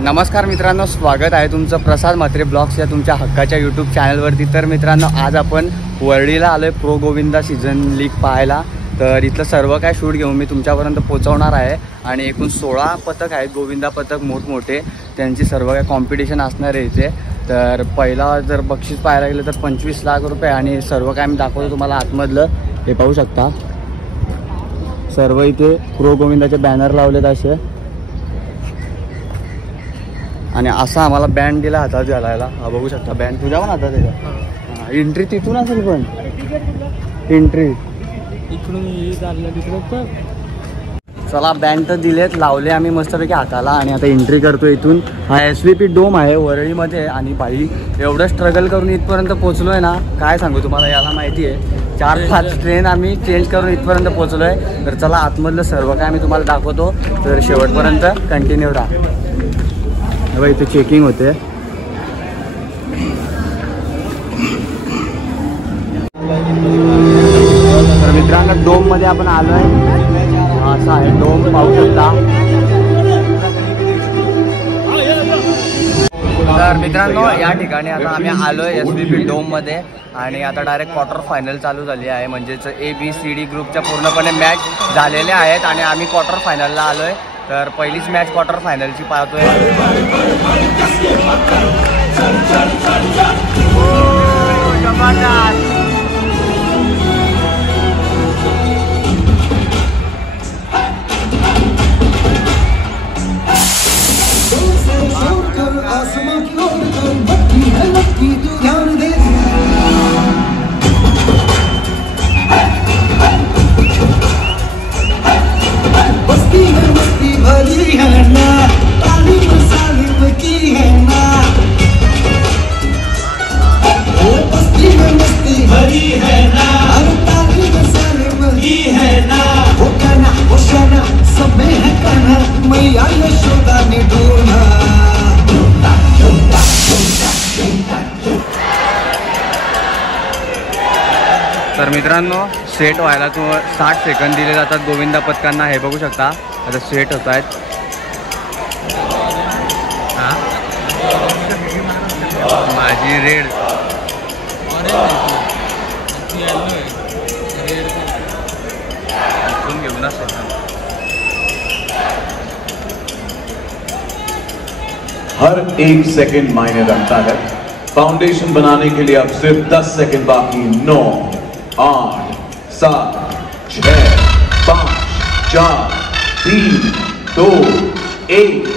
नमस्कार मित्रांनो, स्वागत आहे तुमचं प्रसाद म्हात्रे ब्लॉग्स या तुमच्या हक्काच्या यूट्यूब चॅनलवरती। तर मित्रांनो, आज आपण वरळीला आलोय प्रो गोविंदा सीझन लीग पाहायला। तर इथलं सर्व काय शूट घेऊन मी तुमच्यापर्यंत पोहोचवणार आहे। आणि एकूण 16 पथक आहेत, गोविंदा पथक मोठमोठे, त्यांची सर्व काय कॉम्पिटिशन असणार आहे इथे। तर पहिला जर बक्षीस पाहायला गेलं तर 25 लाख रुपये आणि सर्व काय मी दाखवतो तुम्हाला आतमधलं। हे पाहू शकता, सर्व इथे प्रो गोविंदाचे बॅनर लावलेत असे। आणि असा आम्हाला बँड दिला हातात घालायला। हा बघू शकता, बँड तुझ्या पण हातात आहे। एंट्री तिथून असेल, पण एंट्री इकडून। चला, बँड तर दिलेत, लावले आम्ही मस्तपैकी हाताला आणि आता एंट्री करतो इथून। हा SVP डोम आहे वरळीमध्ये। आणि बाई एवढं स्ट्रगल करून इथपर्यंत पोहोचलोय ना, काय सांगू तुम्हाला। याला माहिती आहे 4-5 ट्रेन आम्ही चेंज करून इथपर्यंत पोहोचलोय। तर चला, आतमधलं सर्व काय मी तुम्हाला दाखवतो, तर शेवटपर्यंत कंटिन्यू राहा। इथे चेकिंग होते। तर मित्रांनो, डोम मध्ये आपण आलोय। असा आहे डोम, पाहू शकता। तर मित्रांनो, या ठिकाणी आता आम्ही आलोय SVP डोम मध्ये। आणि आता डायरेक्ट क्वार्टर फायनल चालू झाली आहे, म्हणजेच ABCD ग्रुपच्या पूर्णपणे मॅच झालेल्या आहेत आणि आम्ही क्वार्टर फायनलला आलोय। तर पहिलीच मॅच क्वार्टर फायनलची पाहतोय। तर मित्रांनो, सेट व्हायला 60 सेकंद दिले जातात गोविंदा पथकांना। हे बघू शकता, आता सेट होत आहेत। माझी रेड घेऊन असेल। हर एक सेकंड मायने रखता है। फाउंडेशन बनाने के लिए अब सिर्फ 10 सेकंड बाकी। 9, 8, 7, 6, 5, 4, 3, 2, 1।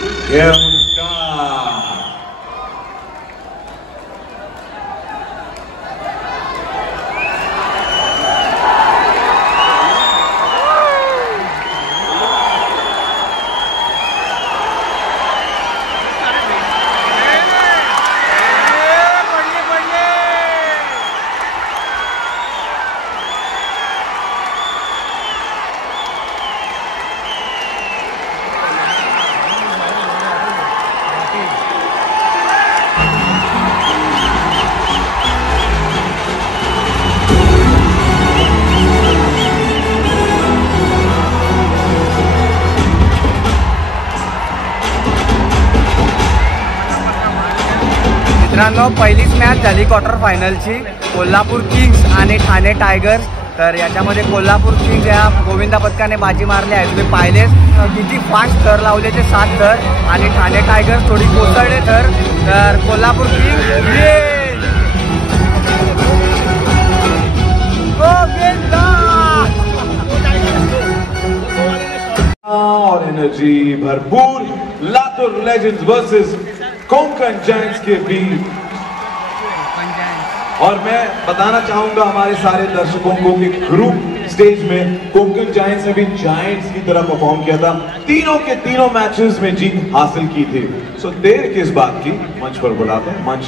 मित्रांनो, पहिलीच मॅच झाली क्वार्टर फायनलची, कोल्हापूर किंग्स आणि ठाणे टायगर्स। तर याच्यामध्ये कोल्हापूर किंग्स या गोविंदा पथकाने बाजी मारली आहे। तुम्ही पाहिलेच किती फास्ट थर लावले ते 7 थर, आणि ठाणे टायगर्स थोडी कोसळले थर। तर कोल्हापूर किंग्स और एनर्जी भरपूर लातूर लेजेंड्स वर्सेस कोंकण जायंट्स के बीच। और मैं बताना चाहूंगा हमारे सारे दर्शकों को कि ग्रुप स्टेज में कोंकण जायंट्स ने भी जायंट्स की तरह परफॉर्म किया था। तीनों के तीनों मैचेस में जीत हासिल की थी। सो देर किस बात की, मंच पर बुलाते हैं मंच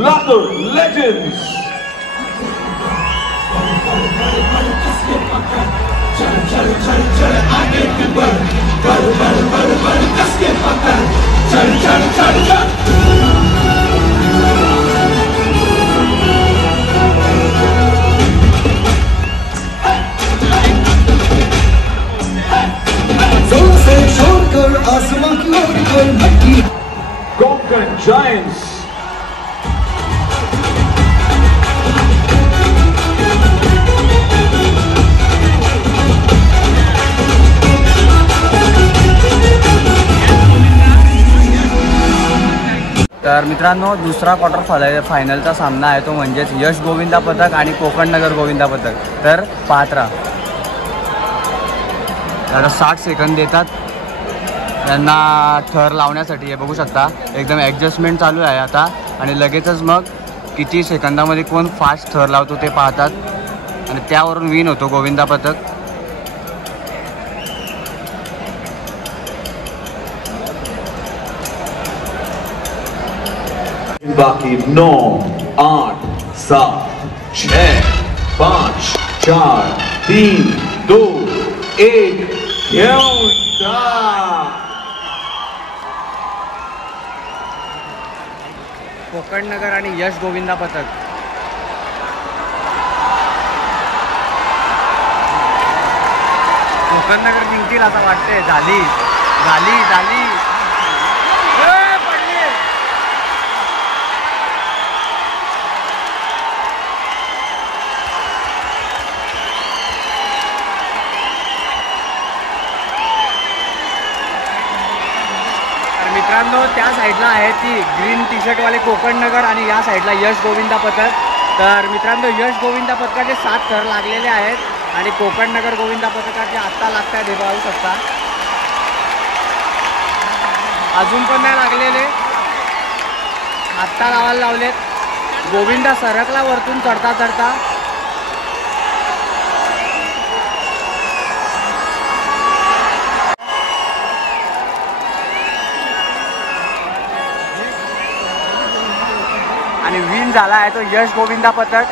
लातूर लेजेंड्स। चल चल चल आगे की बढ़, बढ़ बढ़ बढ़ बढ़ कस के पकड़, चल चल चल चल। जोर से शोर कर आसमां की ओर कर भटकी। Giants. तर मित्रांनो दुसरा क्वार्टर फायनलचा सामना आहे तो म्हणजेच यश गोविंदा पथक आणि कोकण नगर गोविंदा पथक. तर पाहत राहा. आता 60 सेकंद देतात त्यांना थर लावण्यासाठी. हे बघू शकता एकदम ॲडजस्टमेंट चालू आहे आता आणि लगेचच मग किती सेकंदामध्ये कोण फास्ट थर लावतो ते पाहतात आणि त्यावरून विन होतो गोविंदा पथक. बाकी 9, 8, 7, 6, 5, 4, 3, 2, 1 घेऊन जा. कोकण नगर आणि यश गोविंदा पथक. कोकण नगर जिंकतील असं वाटते. झाली झाली झाली. मित्रांनो त्या साईडला आहे ती ग्रीन टी शर्टवाले कोकण नगर आणि या साईडला यश गोविंदा पथक. तर मित्रांनो यश गोविंदा पथकाचे 7 थर लागलेले आहेत आणि कोकण नगर गोविंदा पथकाचे आत्ता लागत आहेत. हे पाहू शकता अजून पण नाही लागलेले, आत्ता लावायला लावलेत. गोविंदा सरकला वरतून चढता चढता. आणि विन झाला आहे तो यश गोविंदा पथक.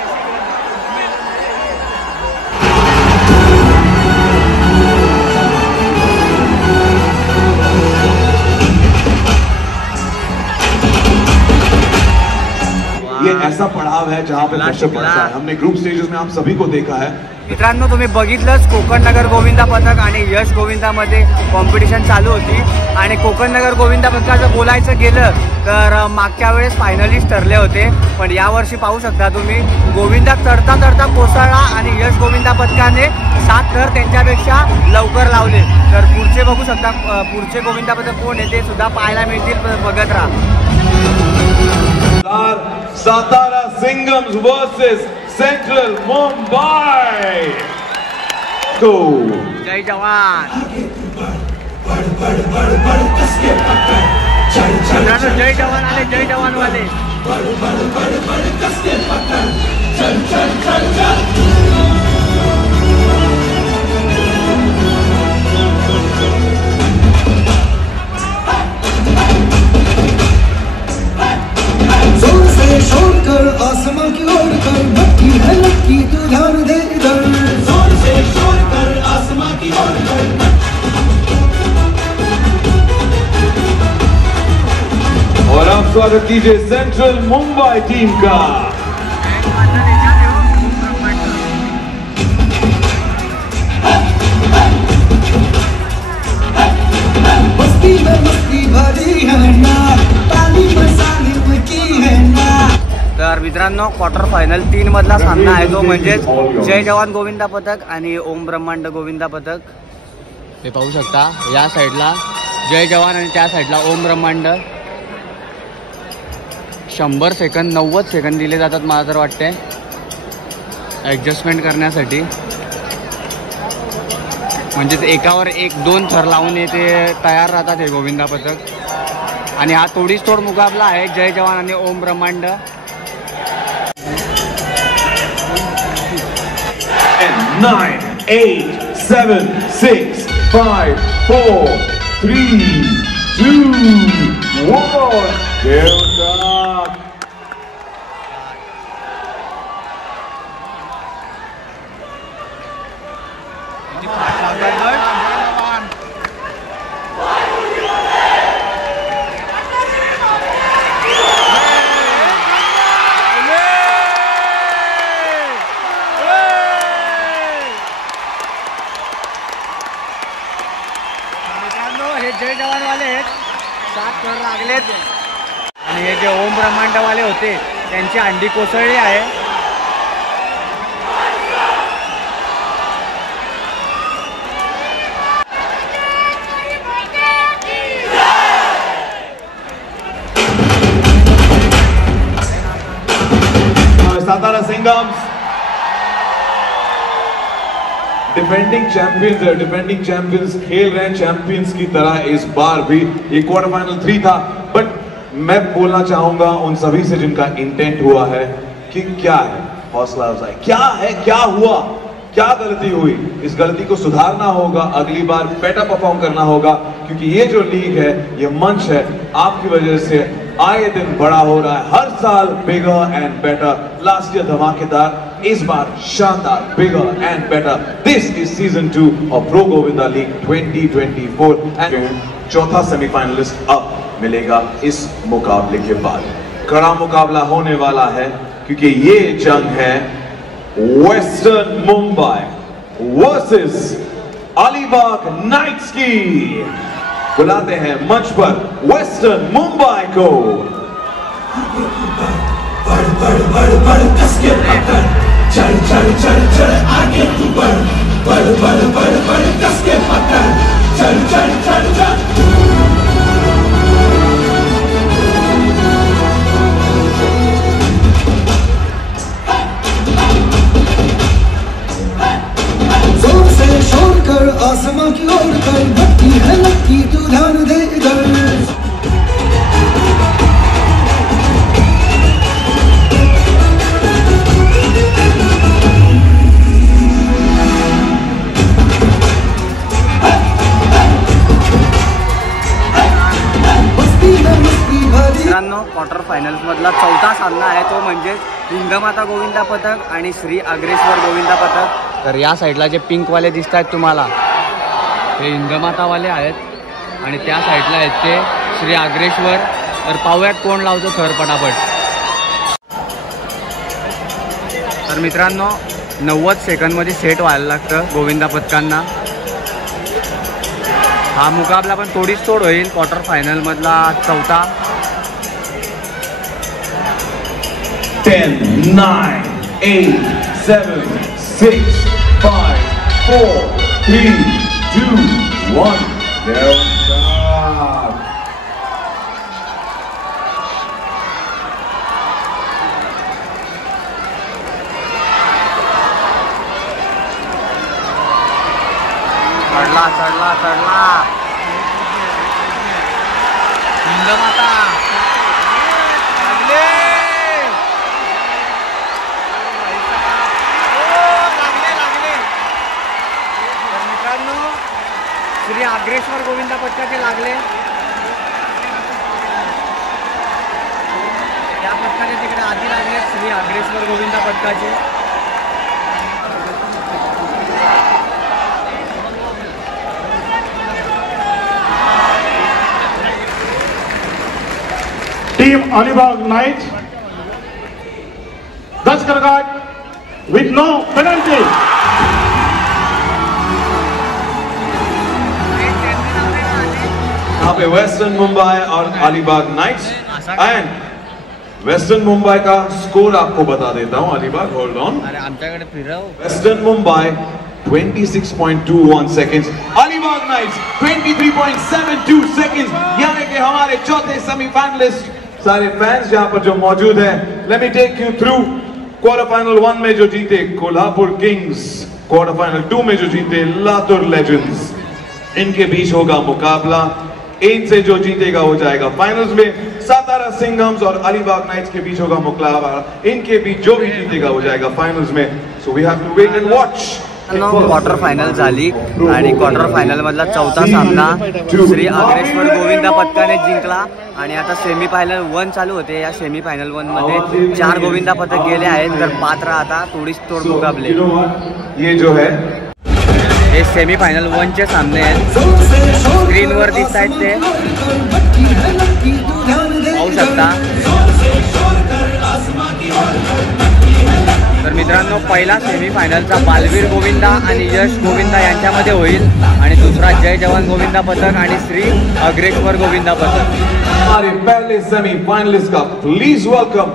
ये ऐसा पड़ाव है जहाँ पे प्रेशर पड़ता है. हमने ग्रुप स्टेजेस में आप सभी को देखा है. मित्रांनो तुम्ही बघितलंच कोकण नगर गोविंदा पथक आणि यश गोविंदामध्ये कॉम्पिटिशन चालू होती आणि कोकण नगर गोविंदा पथकाचं बोलायचं गेलं तर मागच्या वेळेस फायनलिस्ट ठरले होते, पण यावर्षी पाहू शकता तुम्ही गोविंदा चढता चढता कोसळला आणि यश गोविंदा पथकाने 7 थर त्यांच्यापेक्षा लवकर लावले. तर पुढचे बघू शकता पुढचे गोविंदा पथक कोण आहे ते सुद्धा पाहायला मिळतील. बघत राहा. Satara Singhams versus central Mumbai. तो जय जवान. जय जवान आले. जय जवान वाले. शोर कर आसमां की ओर कर, लटकी है लटकी तू ध्यान दे इधर. जोर से शोर कर आसमां की ओर कर. और आप स्वागत कीजिए सेंट्रल मुंबई टीम का. मस्ती में मस्ती भरी है ना, ताली मसाली की है ना. तर मित्रांनो क्वार्टर फायनल 3 मधला सामना आहे तो म्हणजेच जय जवान गोविंदा पथक आणि ओम ब्रह्मांड गोविंदा पथक. हे पाहू शकता या साईडला जय जवान आणि त्या साईडला ओम ब्रह्मांड. 100 सेकंद 90 सेकंद दिले जातात मला तर वाटते ॲडजस्टमेंट करण्यासाठी. म्हणजेच एकावर एक 2 थर लावून ते तयार राहतात हे गोविंदा पथक. आणि हा तोडीस तोड मुकाबला आहे जय जवान आणि ओम ब्रह्मांड. 9, 8, 7, 6, 5, 4, 3, 2, 1. घेऊन जा. हे जय जवान वाले 7 थर लागलेत. आणि हे जे ओम ब्रह्मांडवाले होते त्यांची अंडी कोसळली आहे. सातारा सिंघम्स डिफेंडिंग चैंपियंस खेल रहे हैं चैंपियंस की तरह इस बार भी. ये क्वार्टर फाइनल 3 था, बट मैं बोलना चाहूंगा उन सभी से जिनका इंटेंट हुआ है कि क्या है हौसला अफजाई, क्या है, क्या हुआ, क्या गलती हुई. इस गलती को सुधारना होगा, अगली बार बेटर परफॉर्म करना होगा, क्योंकि ये जो लीग है, ये मंच है, आपकी वजह से आए दिन बड़ा हो रहा है. हर साल bigger and better. Last year धमाकेदार, इस बार शानदार, bigger and better. This is season 2 of pro Govinda लीग 2024 एंड चौथा सेमीफाइनलिस्ट अब मिलेगा इस मुकाबले के बाद. कड़ा मुकाबला होने वाला है, क्योंकि ये जंग है western Mumbai versus Alibag knights की. बुलाते हैं मंच पर वेस्टर्न मुंबई को. बढ़ बढ़ बढ़ बढ़ कस के पकड़, चल चल चल चल आगे तू बढ़, बढ़ बढ़ बढ़ बढ़ कस के पकड़, चल चल चल चल. जोर से शोर कर आसमां की ओर कर, भटकी है लटकी तू ध्यान दे इधर. मित्रांनो, क्वार्टर फायनल्स मधला चौथा सामना आहे तो म्हणजे हिंगमाता गोविंदा पथक आणि श्री अग्रेश्वर गोविंदा पथक. तर या साईडला जे पिंकवाले दिसत आहेत तुम्हाला ते हिंगमातावाले आहेत आणि त्या साईडला आहेत ते श्री अग्रेश्वर. तर पाहूयात कोण लावतो थर पटापट. तर मित्रांनो, 90 सेकंदमध्ये सेट व्हायला लागतं गोविंदा पथकांना. हा मुकाबला पण थोडीच तोड होईल. क्वार्टर फायनलमधला चौथा. 10, 9, 8, 7, 6, 5, 4, 3, 2, 1. There we go. चढला चढला चढला हिंगमाता. श्री अग्रेश्वर गोविंदा पथकाचे लागले. त्या पथकाने तिकडे आधी लागले श्री अग्रेश्वर गोविंदा पथकाचे. टीम अलीबाग नाइट्स 10 करगाट विथ नो पेनल्टी. यहाँ पे वेस्टर्न मुंबई और Alibag knights. And western Mumbai का स्कोर आपको बता देता हूँ. Alibag hold on. अरे आमच्याकडे फिरव. Western Mumbai 26.21 seconds. Alibag knights 23.72 seconds. यानी कि हमारे चौथे सेमीफाइनलिस्ट सारे फैंस यहाँ पर जो मौजूद हैं. Let me take you through. Quarter final 1 में जो जीते कोल्हापुर किंग्स, क्वार्टर फाइनल 2 में जो जीते लातूर लेजेंड्स. इनके बीच होगा मुकाबला. इनसे जो जीतेगा हो जाएगा फाइनल्स में. सातारा सिंघम्स और अलीबाग नाइट्स के बीच होगा मुकाबला. इनके बीच जो भी जीतेगा हो जाएगा फाइनल्स में. So we have to wait and watch. Quarter final झाली आणि क्वार्टर फायनल मधला चौथा सामना श्री अग्रेश्वर गोविंदा पथकाने जिंकला. आणि आता सेमी फायनल 1 चालू होते. या सेमी फायनल 1 मध्ये 4 गोविंदा पथक गेले आहेत. तर 5 आता थोडीच तोड मुकाबले. ये जो है हे सेमी फायनल 1 चे सामने आहेत. स्क्रीनवर दिसत आहेत ते पाहू शकता. तर मित्रांनो, पहिला सेमीफायनलचा बालवीर गोविंदा आणि यश गोविंदा यांच्यामध्ये होईल आणि दुसरा जय जवान गोविंदा पथक आणि श्री अग्रेश्वर गोविंदा पथक. हमारे पहले सेमीफाइनलिस्ट का प्लीज वेलकम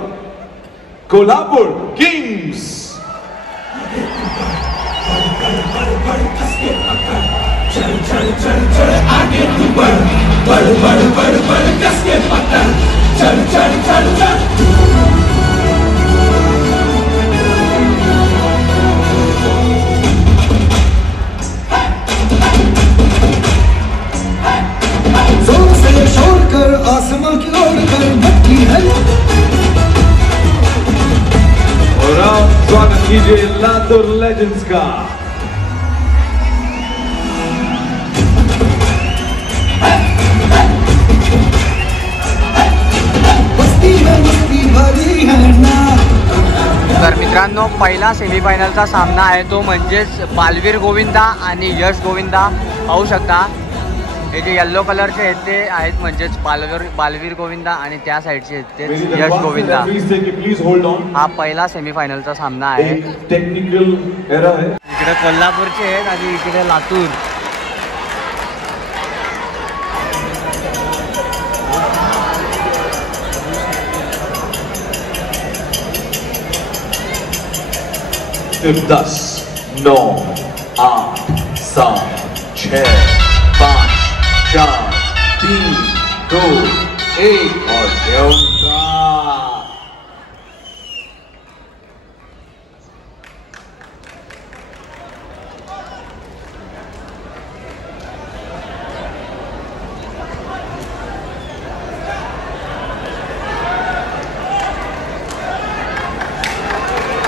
कोल्हापुर किंग्स. चल चल चल चल आगे तू बढ़ बढ़ बढ़ बढ़ बढ़ कस के पकड़ चल चल चल चल. जोर से शोर कर आसमां की ओर कर मट्टी है. और आप स्वागत कीजिए लातूर लेजेंड्स का. तर मित्रांनो पहिला सेमीफायनलचा सामना आहे तो म्हणजेच बालवीर गोविंदा आणि यश गोविंदा. पाहू शकता हे जे येल्लो कलरचे आहेत ते आहेत म्हणजेच बालवीर गोविंदा आणि त्या साईडचे आहेत ते Yash Govinda. Please hold on. हा पहिला सेमीफायनलचा सामना आहे. टेक्निकल एरर है. इकडे कोल्हापूरचे आहेत आणि इकडे लातूर. फिर 10 9 8 7 6 5 4 3 2 1 और देवता.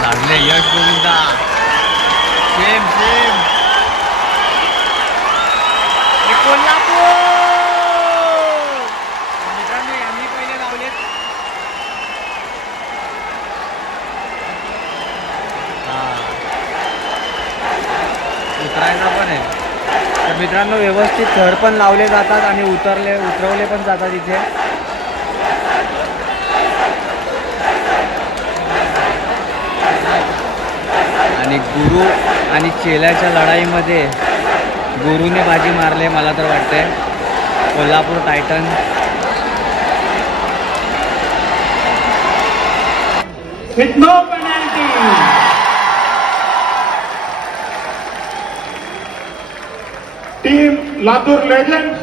लागले यश गोविंदा. Same same Kolhapur. मित्रांनो यांनी पहिले लावलेत. उतरायला पण आहे. तर मित्रांनो व्यवस्थित थर पण लावले जातात आणि उतरवले पण जातात इथे. आणि गुरु आणि चेल्याच्या लढाईमध्ये गुरुने बाजी मारले मला तर वाटते. Kolhapur Titan. With no penalty. Team Latur Legends,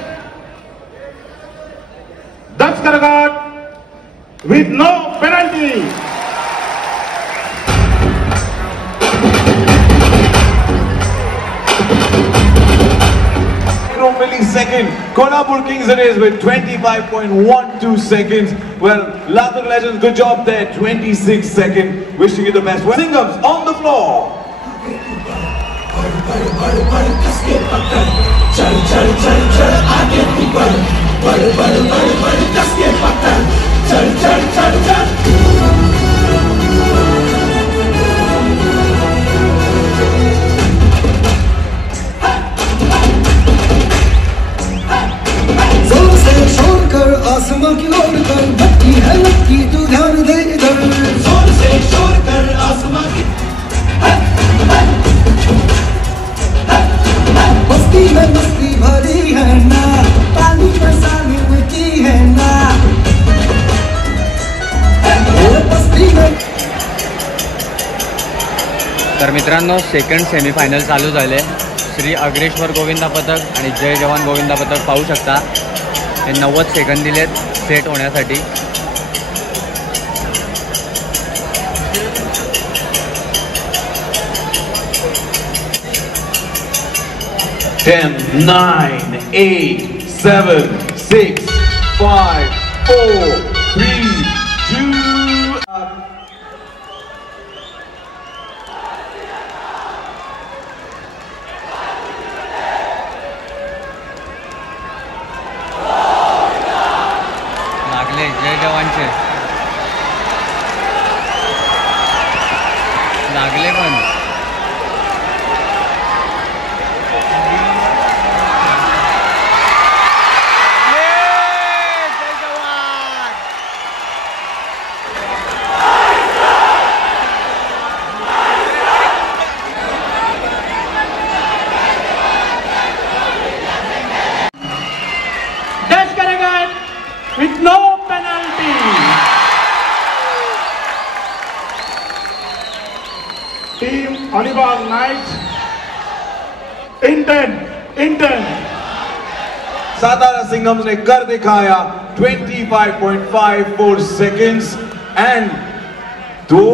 Dutch Kargat with no penalty. Millisecond. Kolhapur Kings it is with 25.12 seconds. Well, Latur Legends, good job there. 26 seconds. Wishing you the best. Singhams on the floor. चल चल चल चल आगे तू बढ़ बढ़ बढ़ बढ़ बढ़ कस के पकड़ चल चल चल चल. जोर से शोर कर आसमां की ओर कर मट्टी है लटकी तू ध्यान दे इधर. जोर से शोर कर आसमां की मस्ती में मस्ती भरी है ना. पानी में सानी की है ना. मस्ती में. तर मित्रांनो सेकंड सेमीफायनल चालू झाले. श्री अग्रेश्वर गोविंदा पथक आणि जय जवान गोविंदा पथक. पाहू शकता हे 90 सेकंद दिलेत सेट होण्यासाठी. 10 9 8 7 6 5 4 3 2. लागले जय जवानचे. लागले पण. with no penalty. Team Alibag Knights in 10. सातारा सिंघम्स ने कर दिखाया 25.54 seconds एंड दो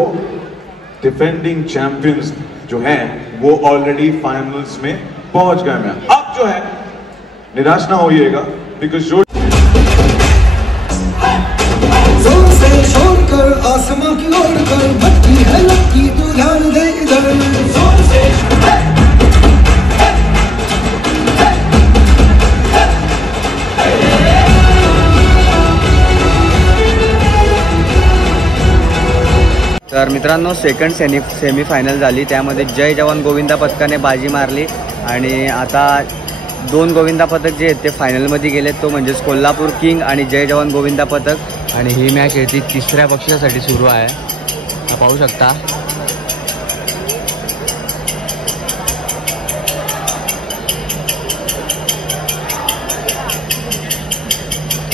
डिफेंडिंग चैंपियंस जो हैं वो ऑलरेडी फाइनल्स में पहुंच गए हैं। अब जो है निराश ना होइएगा बिकॉज जो जोर से शोर कर आसमां की ओर कर भटकी है लटकी तू ध्यान दे इधर जोर से तर मित्रांनो सेकंड सेमीफायनल झाली, त्यामध्ये जय जवान गोविंदा पथकाने बाजी मारली आणि आता 2 गोविंदा पथक जे आहेत ते फायनलमध्ये गेलेत, तो म्हणजेच कोल्हापूर किंग आणि जय जवान गोविंदा पथक। आणि ही मॅच आहे ती 3ऱ्या बक्षिसासाठी सुरू आहे, हा पाहू शकता।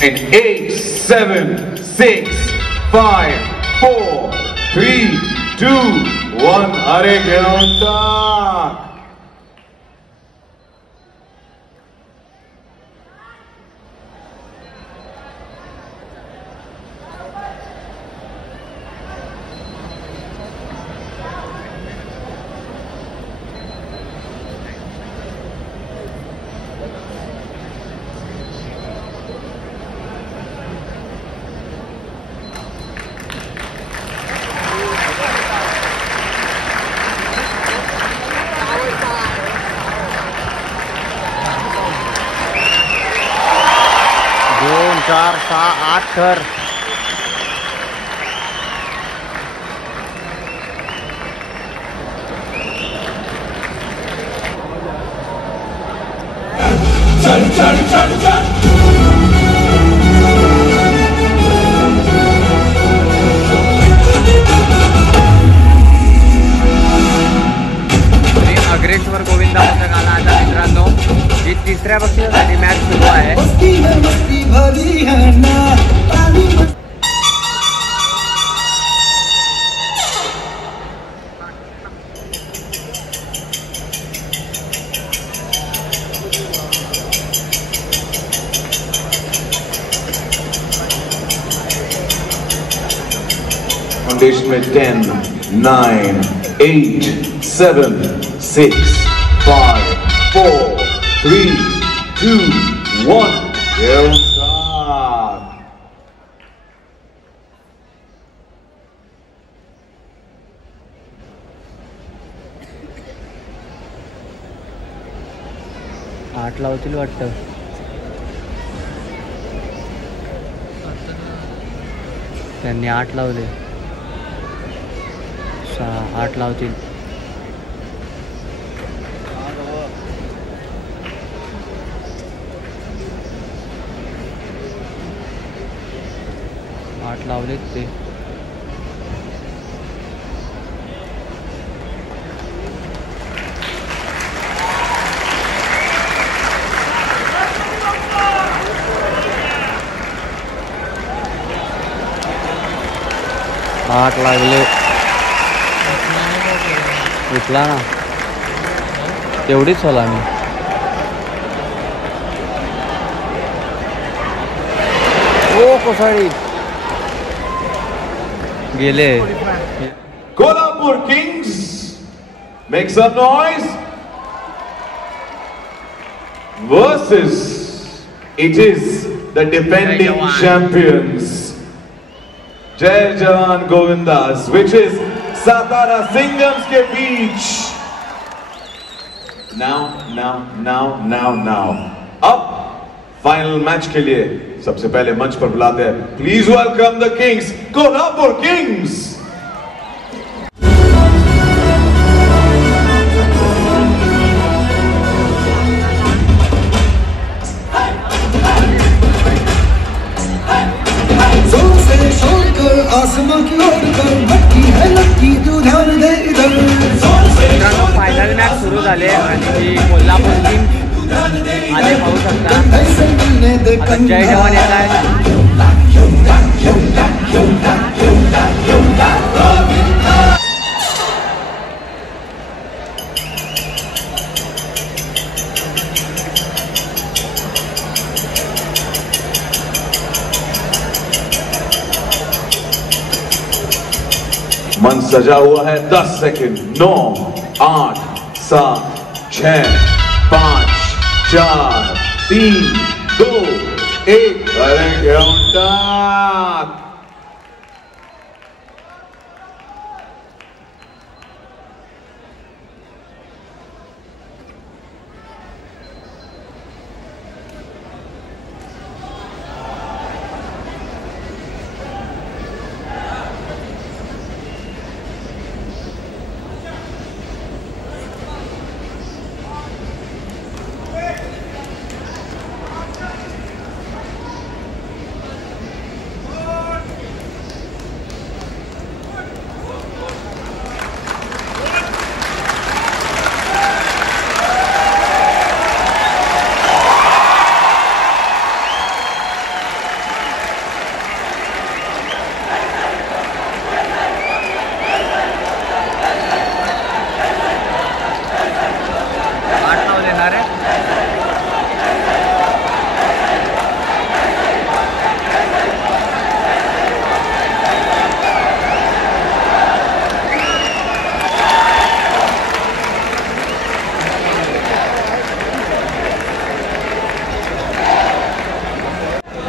in 8, 7, 6, 5, 4, 3, 2, 1 अरे घेऊन टाक। दोन, 4, 6, 8 तर चल चल चल चल अग्रेश्वर गोविंदा पथक आला आता मित्रांनो। ही 3ऱ्या बक्षिसासाठी मॅच सुरू आहे। मस्ती में मस्ती भरी है ना पानी में फाउंडेशन में 10, 9, 8, 7, 6, 5, 4, 3, 2, 1 घेऊन टाक। आठ लावतील वाटतं, त्यांनी 8 लावले, 6, 8 लावतील। लावलेत ते। आठ लागले, उठला ना तेवढीच सलामी। ओ कोसाडी गेले। Kolhapur Kings make some noise versus it is the defending champions Jai Jawan Govindas, which is Satara Singhams के बीच। Now अब फाइनल मैच के लिए सबसे पहले मंच पर बुलाते हैं, please welcome the Kings, Kolhapur किंग्स। जोर से शोर कर आसमां की ओर कर भटकी है लटकी तू ध्यान दे इधर जोर से फायनल मॅच सुरू झाले आणि कोल्हापूर किंग आले, पाहू शकता। ऐसे मिलने दे आता जय जवान येत आहे। मंच सजा हुआ है। 10 सेकंड। 9 8 7 6 5 4 3 2 1 अरे घेऊन टाक।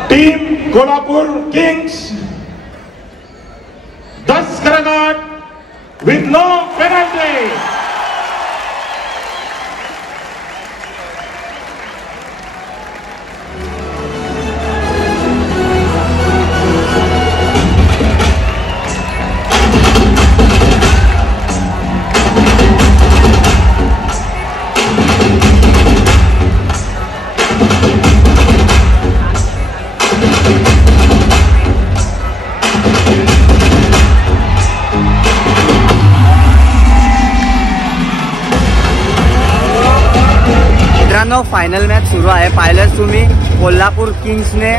टीम कोल्हापुर किंग्स 10 कराघाट with no penalty. मित्रांनो फायनल मॅच सुरू आहे. पाहिलंच तुम्ही कोल्हापूर किंग्सने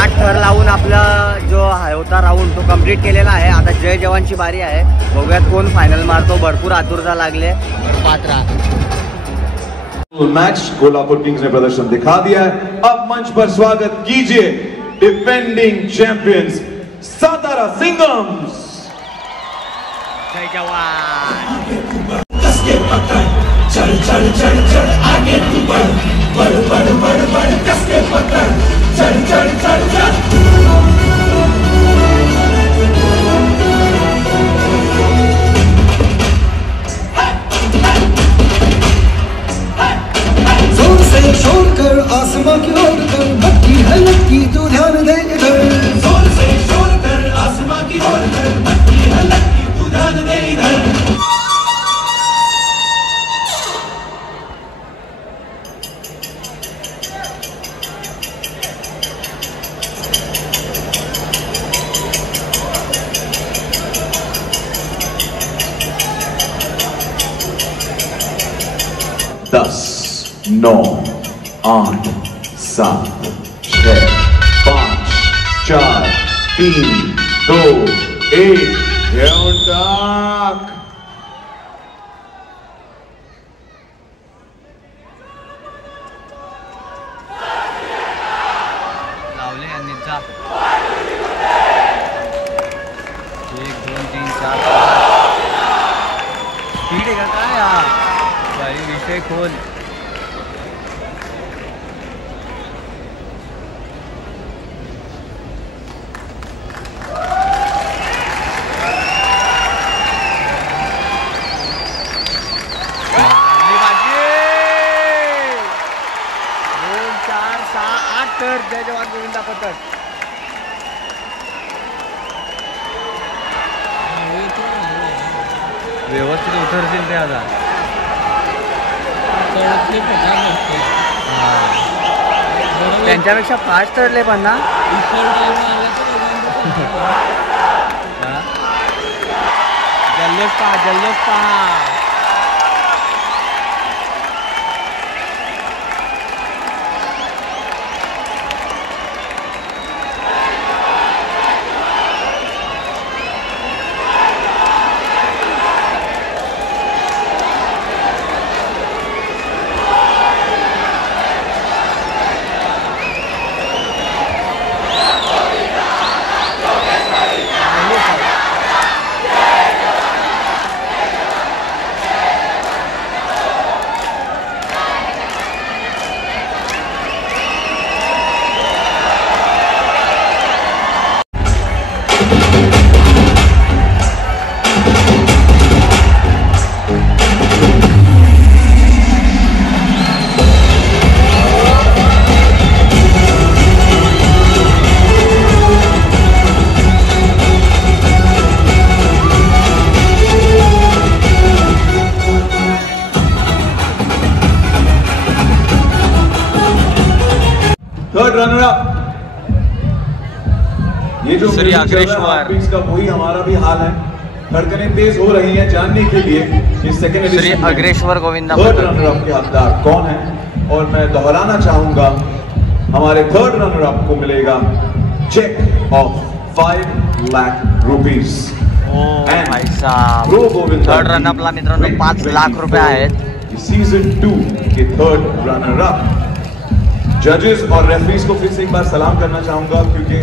8 थर लावून आपला जो होता राऊंड तो कंप्लीट केलेला आहे. आता जय जवानची बारी आहे. बघूयात कोण फायनल मारतो. भरपूर आतुरता लागले. पात्रा मैच कोल्हापुर किंग्स ने प्रदर्शन दिखा दिया है। अब मंच पर स्वागत कीजिए डिफेंडिंग चैंपियंस सातारा सिंघम्स। जय जवान। कसके पकड़ चल चल चल चल आगे तू बढ़ बढ़ बढ़ बढ़ बढ़ कसके पकड़ चल चल चल चल। जोर से शोर कर आसमां की ओर कर भट्टी है लटकी तू ध्यान दे इधर। जोर से शोर कर आसमां की ओर कर भट्टी है लटकी तू ध्यान दे इधर। दस 9 8 7 6 5 4 3 2 1 घेऊन टाक। लावले यांनी जा 1 2 3 4 स्पीड आहे का काय यार काही विषय खोल. जय जवान गोविंदा पथक व्यवस्थित उतरतील ते आता. त्यांच्यापेक्षा फास्ट चढले पण ना. जल्लोष पहा जल्लोष पहा. ये जो श्री अग्रेश्वर का वही हमारा भी हाल है। धड़कनें तेज हो रही हैं जानने के लिए कि सेकंड Shri Agreshwar Govinda third runner up के हकदार कौन है। और मैं दोहराना चाहूंगा हमारे थर्ड रनर अप को मिलेगा चेक ऑफ 5 लाख रुपीज। भाई साहब, प्रो गोविंदा थर्ड रनअपला मित्रांनो 5 लाख रुपये आहेत। सीजन 2 के थर्ड रनर अप जजेस और रेफरीज को फिर से एक बार सलाम करना चाहूंगा क्योंकि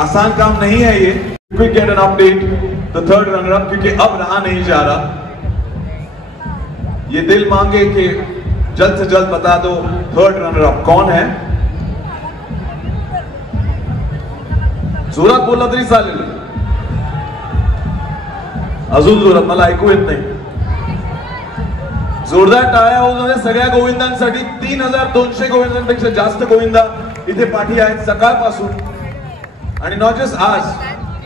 आसान काम नहीं है ये। Quick get an update the third runner up, क्योंकि अब रहा नहीं जा रहा। ये दिल मांगे कि जल्द से जल्द बता दो थर्ड रनर अप कौन है। जोरात बोलला तरी चालेल, अजून जोरात, मला ऐकू येत नाही। जोरदार टाळ्या होऊ दे सगळ्या गोविंदांसाठी। 3200 गोविंदांपेक्षा जास्त गोविंदा इथे पाठी आहेत सकाळपासून। आणि नॉट जस्ट आज,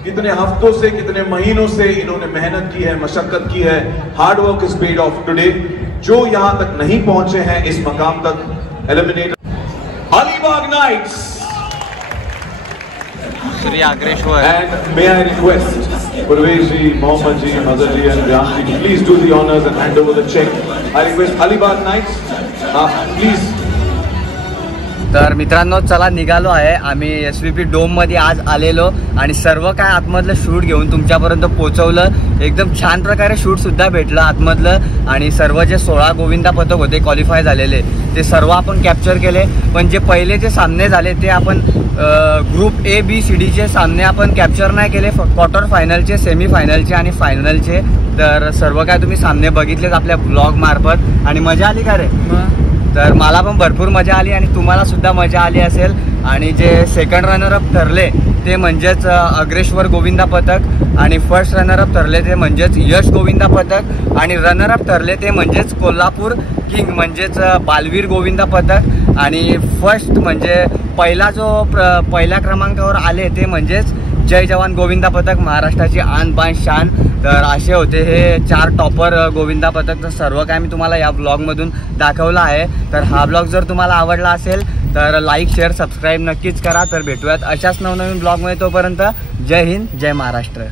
कितने हफ्तों से कितने महीनों से इन्होंने मेहनत की है, मशक्कत की है। Hard work is paid off today. जो यहां तक नहीं पहुंचे हैं इस मकाम तक eliminator Alibag knights Shri Agreshwar. And may I request Parvez ji, Mohammad ji, Madar ji and Jaan ji, please do the honours and hand over the cheque. I request Alibag knights आप प्लीज। तर मित्रांनो चला निघालो आहे आम्ही SVP डोममध्ये आज आलेलो आणि सर्व काय आतमधलं शूट घेऊन तुमच्यापर्यंत पोहोचवलं। एकदम छान प्रकारे शूटसुद्धा भेटलं आतमधलं आणि सर्व जे 16 गोविंदा पथक होते क्वालिफाय झालेले ते सर्व आपण कॅप्चर केले। पण जे पहिले जे सामने झाले ते आपण group A B C D चे सामने आपण कॅप्चर नाही केले, क्वार्टर फायनलचे, सेमी फायनलचे आणि फायनलचे। तर सर्व काय तुम्ही सामने बघितलेत आपल्या ब्लॉग मार्फत आणि मजा आली का रे? तर मला पण भरपूर मजा आली आणि तुम्हाला सुद्धा मजा आली असेल। आणि जे सेकंड रनरअप ठरले ते म्हणजेच अग्रेश्वर गोविंदा पथक आणि फर्स्ट रनरअप ठरले ते म्हणजेच यश गोविंदा पथक आणि रनरअप ठरले ते म्हणजेच कोल्हापूर किंग म्हणजेच बालवीर गोविंदा पथक आणि फर्स्ट म्हणजे पहिल्या क्रमांकावर आले ते म्हणजेच जय जवान गोविंदा पथक, महाराष्ट्राची आन बान शान। तर असे होते हे 4 टॉपर गोविंदा पथक। तर सर्व काय मी तुम्हाला या ब्लॉगमधून दाखवलं आहे। तर हा ब्लॉग जर तुम्हाला आवडला असेल तर लाईक शेअर सबस्क्राईब नक्कीच करा। तर भेटूयात अशाच नवनवीन ब्लॉगमध्ये, तोपर्यंत जय हिंद जय महाराष्ट्र।